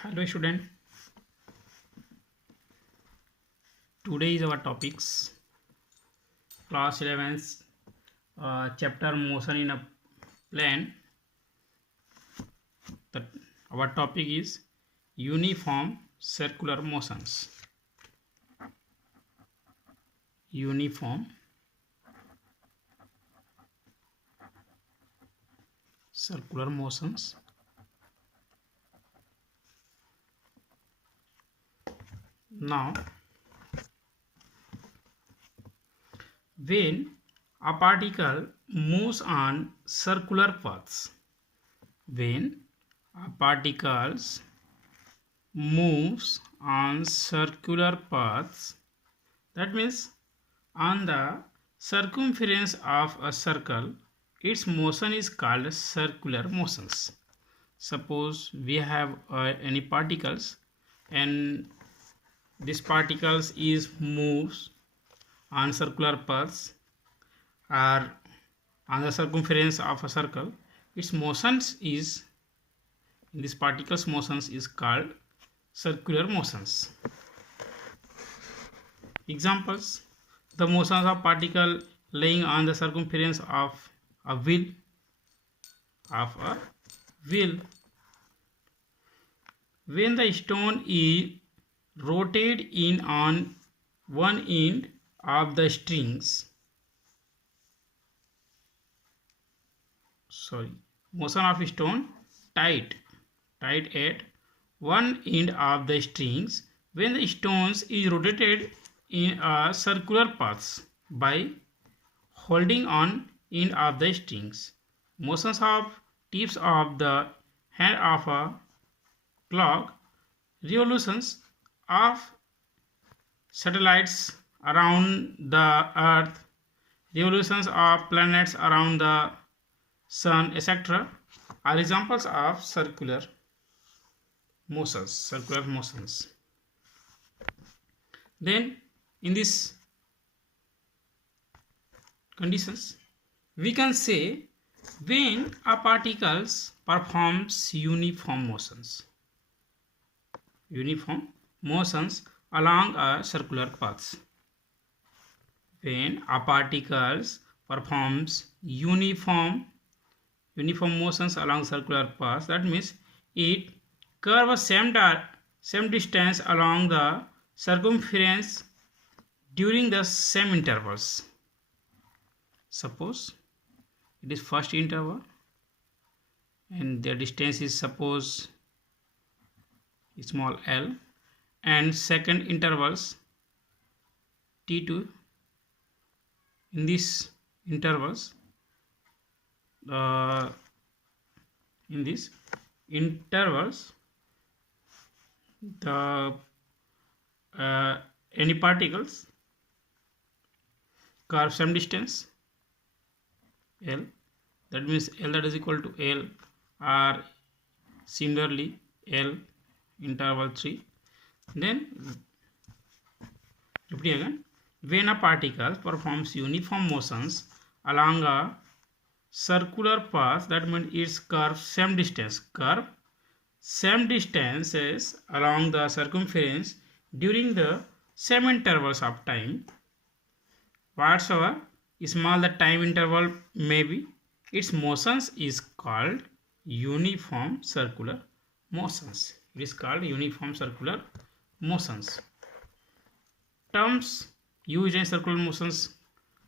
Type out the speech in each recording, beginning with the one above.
Hello student, today is our topics class 11's chapter motion in a plane. The, our topic is uniform circular motions. Uniform circular motions. Now, when a particle moves on circular paths, when a particle moves on circular paths, that means on the circumference of a circle, its motion is called circular motions. Suppose we have any particles and this particles is moves on circular paths or on the circumference of a circle, its motions is in this particles motions is called circular motions. Examples: the motions of particle laying on the circumference of a wheel. When the stone is rotated in on one end of the strings, motion of stone tied at one end of the strings when the stones is rotated in a circular paths by holding on end of the strings. Motions of tips of the hand of a clock, revolutions of satellites around the earth, revolutions of planets around the sun, etc. are examples of circular motions. Then in these conditions we can say when a particle performs uniform motions along a circular path. When a particle performs uniform motions along circular paths, that means it curves same distance along the circumference during the same intervals. Suppose it is first interval and the distance is suppose small l, and second intervals t2. In these intervals the any particles curve same distance l, that means l that is equal to l, or similarly l interval 3. Then repeat again, when a particle performs uniform motions along a circular path, that means its curve same distances along the circumference during the same intervals of time, whatsoever small the time interval may be, its motions is called uniform circular motions. It is called uniform circular motions. Terms use हैं circular motions,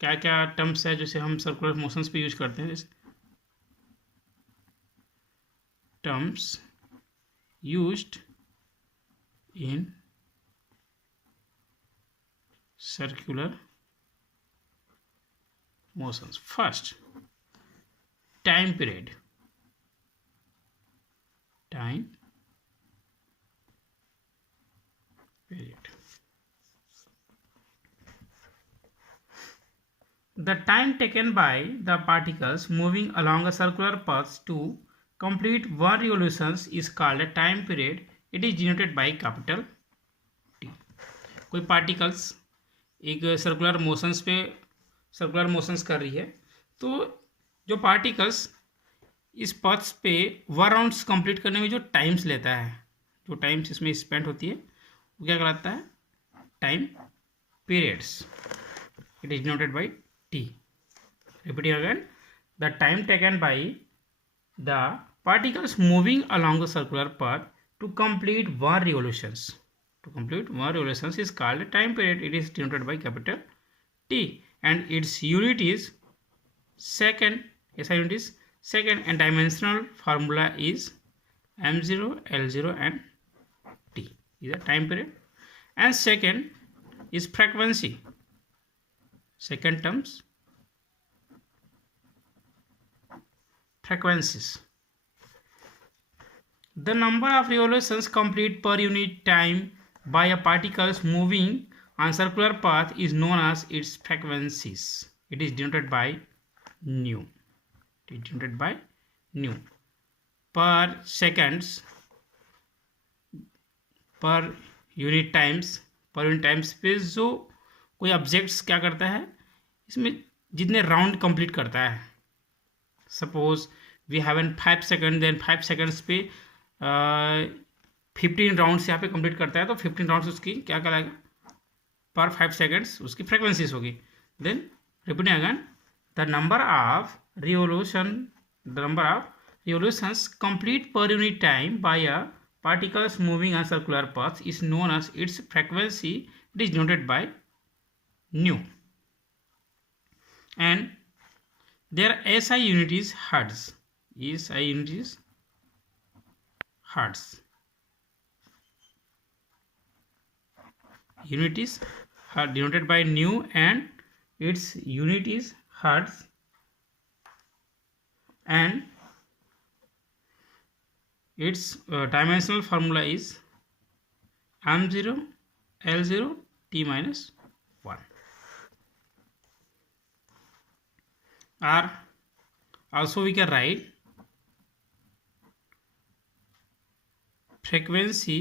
क्या क्या terms है जैसे हम circular motions पे use करते हैं. Terms used in circular motions. First, time period. The time taken by the particles moving along a circular path to complete one revolution is called a time period. It is denoted by capital T. कोई particles एक circular motions कर रही है, तो जो particles इस पथ पे 1 राउंड्स कंप्लीट करने में जो टाइम्स लेता है, जो टाइम्स इसमें स्पेंड होती है वो क्या कहलाता है? Time periods. It is denoted by T. Repeating again, the time taken by the particles moving along the circular path to complete one revolutions. To complete one revolutions is called a time period. It is denoted by capital T, and its unit is second. SI unit is second, and dimensional formula is m0, l0, and t. Is a time period. And second is frequency. Second terms frequencies. The number of revolutions complete per unit time by a particles moving on circular path is known as its frequencies. It is denoted by nu. It is denoted by nu. Per seconds, per unit times पे जो कोई objects क्या करता है, इसमें जितने round complete करता है. Suppose we have an 5 second, then 5 seconds पे 15 राउंड्स यहाँ पे कंप्लीट करता है, तो 15 राउंड्स उसकी क्या कहलाएगा? पर 5 सेकेंड्स उसकी फ्रीक्वेंसीज होगी. Then repeating again, the number of revolutions complete पर unit time by a particles moving on circular paths is known as its frequency. It is denoted by nu, and their SI unit is hertz. SI unit is hertz. Unit is denoted by nu, and its unit is hertz, and its dimensional formula is m0, l0, t minus 1. Or also we can write frequency,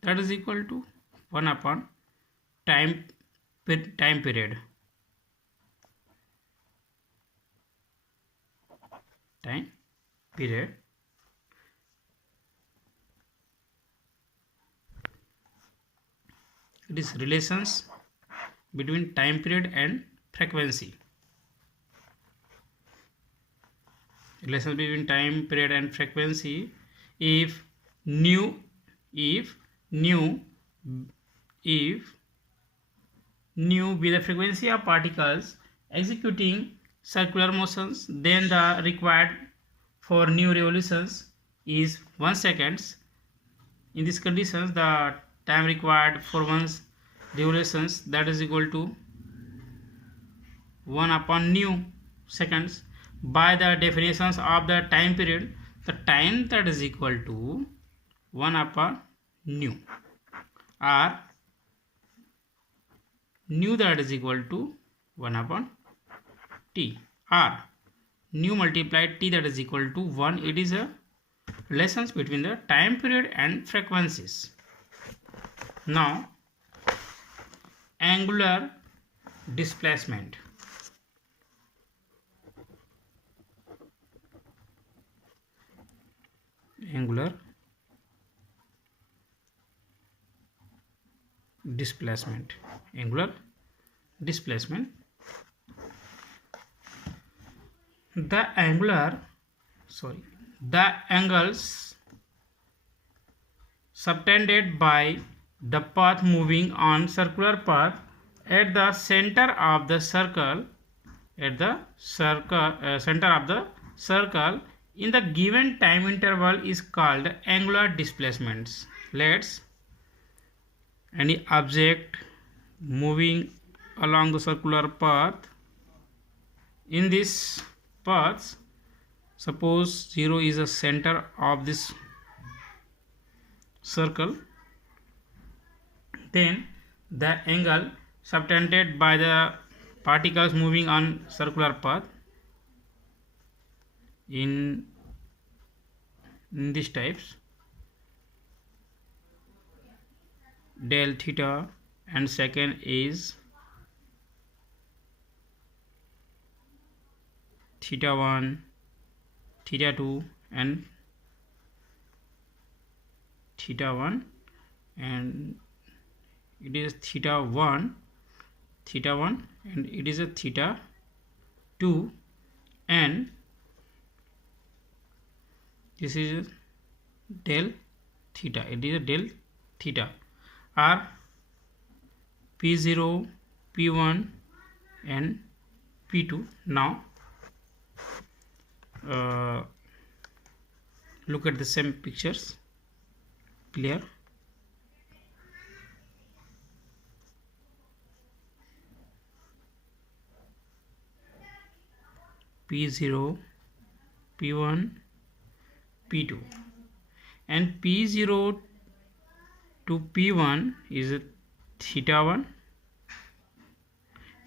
that is equal to 1 upon time period. Time period. It is relations between time period and frequency. Relations between time period and frequency. If nu be the frequency of particles executing circular motions, then the required for new revolutions is 1 seconds. In these conditions, the time required for one's revolutions, that is equal to 1 upon nu seconds. By the definitions of the time period, the time that is equal to 1 upon nu, or nu that is equal to 1 upon t, or nu multiplied t that is equal to 1. It is a relations between the time period and frequencies. Now, angular displacement. Angular displacement. Angular displacement. The angles subtended by the path moving on circular path at the center of the circle, center of the circle in the given time interval is called angular displacements. Let's any object moving along the circular path, in this path, suppose 0 is the center of this circle, then the angle subtended by the particles moving on circular path in these types, del theta, and second is theta 1, theta 2, and theta 1, and it is theta 1, and it is a theta 2, and this is a del theta. It is a del theta. Are P0, P1 and P2. Now look at the same pictures. Clear? P0, P1, P2, and P0 to P1 is theta 1,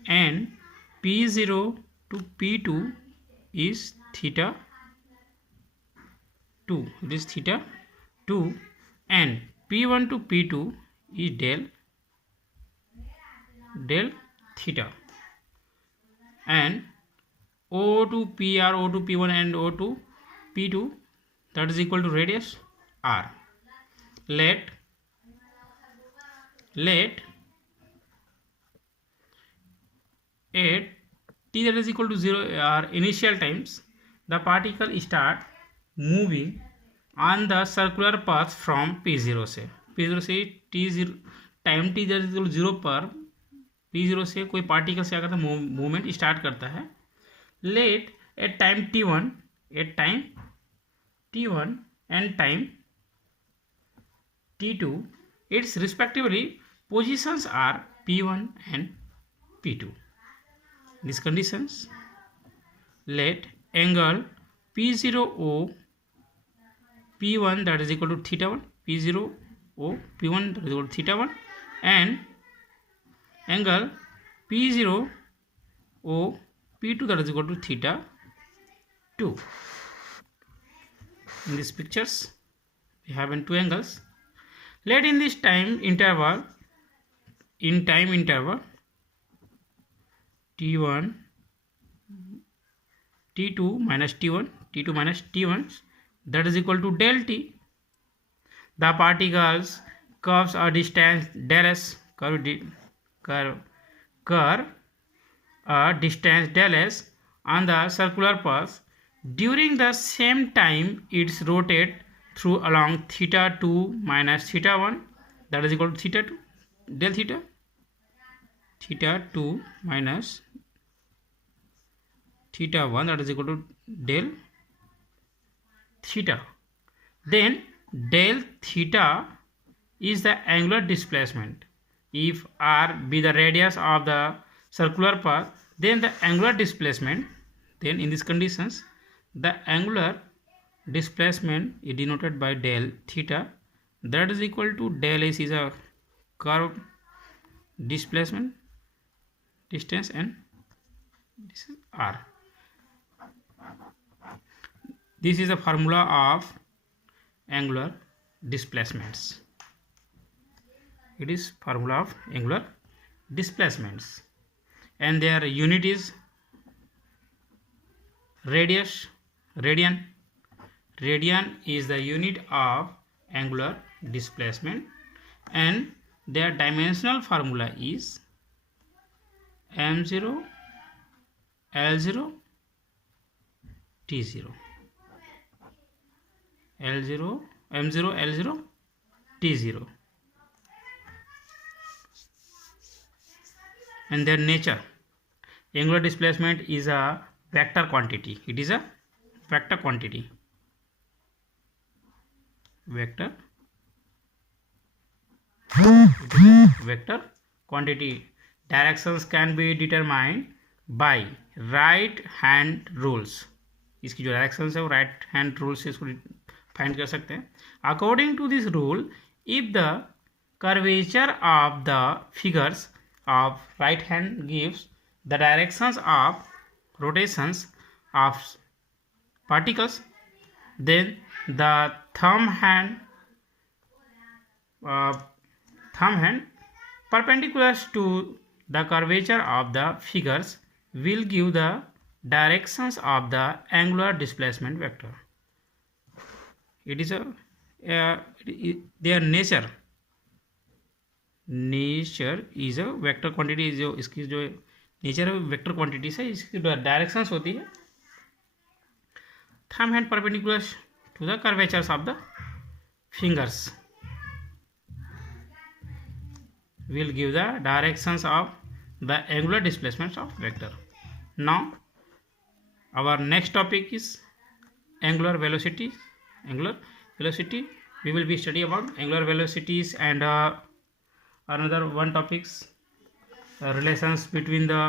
and P0 to P2 is theta 2. It is theta 2, and P1 to P2 is del theta, and O to PR, O to P1 and O to P2, that is equal to radius R. Let at t that is equal to 0 are initial times, the particle start moving on the circular path from P0 से T0 time t that is equal to 0 पर P0 से कोई particle से आकर movement start करता है. Let at time t1 and time t2, its respectively positions are p1 and p2. In these conditions, let angle p0o p1 that is equal to theta 1, p0o p1 that is equal to theta 1, and angle p0o P2 that is equal to theta 2. In these pictures, we have two angles. Let in this time interval T1, T2 minus T1, that is equal to del T. The particles curves a distance del S, curve a distance del S on the circular path. During the same time, it's rotate through along theta 2 minus theta 1, that is equal to theta 2, del theta. Theta 2 minus theta 1, that is equal to del theta. Then del theta is the angular displacement. If r be the radius of the circular path, then the angular displacement, then in these conditions, the angular displacement is denoted by del theta, that is equal to del S is a curve displacement distance, and this is r. This is the formula of angular displacements. It is formula of angular displacements, and their unit is radian. Radian is the unit of angular displacement, and their dimensional formula is m0 l0 t0, m0 l0 t0. And their nature, angular displacement is a vector quantity. It is a vector quantity. Vector quantity. Directions can be determined by right hand rules. इसकी जो directions है वो right hand rule से इसको find कर सकते हैं. According to this rule, if the curvature of the figures of right hand gives the directions of rotations of particles, then the thumb hand perpendicular to the curvature of the figures will give the directions of the angular displacement vector. It is a their nature is a vector quantity, जो इसकी जो nature है vector quantity है, इसकी directions होती है thumb hand perpendicular to the curvatures of the fingers will give the directions of the angular displacements of vector. Now our next topic is angular velocity. We will be study about angular velocities and another one topics relations between the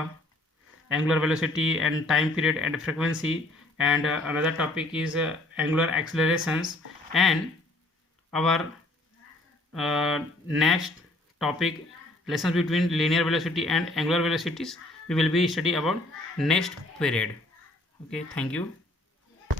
angular velocity and time period and frequency, and another topic is angular accelerations, and our next topic lessons between linear velocity and angular velocities we will be study about next period. Okay, thank you.